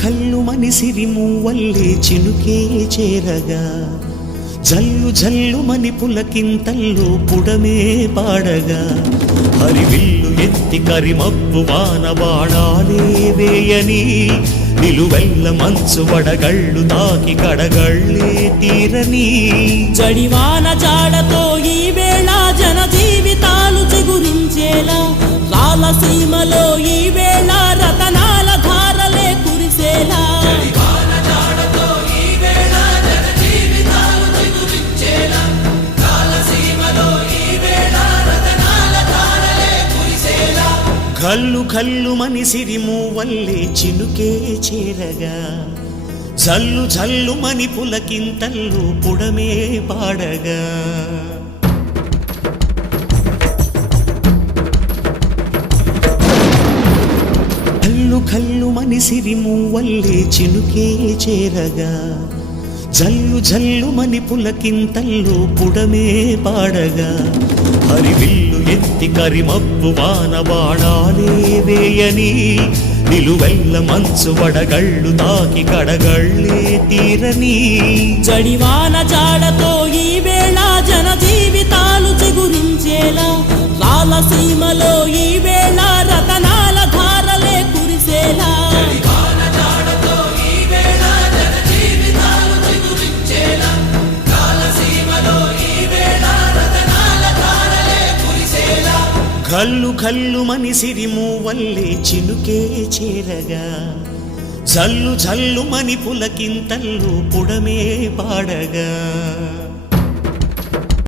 కళ్ళు మని సిరిమూవల్లే చినుకే చేరగా జల్లు జల్లు మని పులకింతల్లో పుడమే పాడగా హరివిల్లు ఎత్తి కరిమబ్బు వాన బాణాలే వేయని నిలువెల్ల మంచు వడగళ్ళు తాకి కడగళ్ళే తీరని జడివాన జాడతో ఈ వేళ జన జీవితాలు చిగురించేలా రాలసీమలో ఈ వేళ రతనాల ధారలే కురిసేలా కళ్ళు కళ్ళు మని సిరిమూవల్లే చినుకే చేరగా జల్లు జల్లు మని పులకింతల్లు పుడమే పాడగా కళ్ళు కళ్ళు మని సిరిమూవల్లే చినుకే చేరగా జల్లు జల్లు మని పులకింతల్లు పుడమే పాడగా హరివిల్లు ఎత్తి కరిమబ్బు వాన బాణాలే వేయని నిలువెల్ల మంచు వడగళ్ళు తాకి కడగళ్ళే తీరని జడివాన జాడతో ఈ వేళ జన జీవితాలు చిగురించేలా రాలసీమలో ఈ వేళ రతనాల ధారలే కురిసేలా కళ్ళు కళ్ళు మని సిరిమూవల్లే చినుకే చేరగా జల్లు జల్లు మని పులకింతల్లు పుడమే పాడగా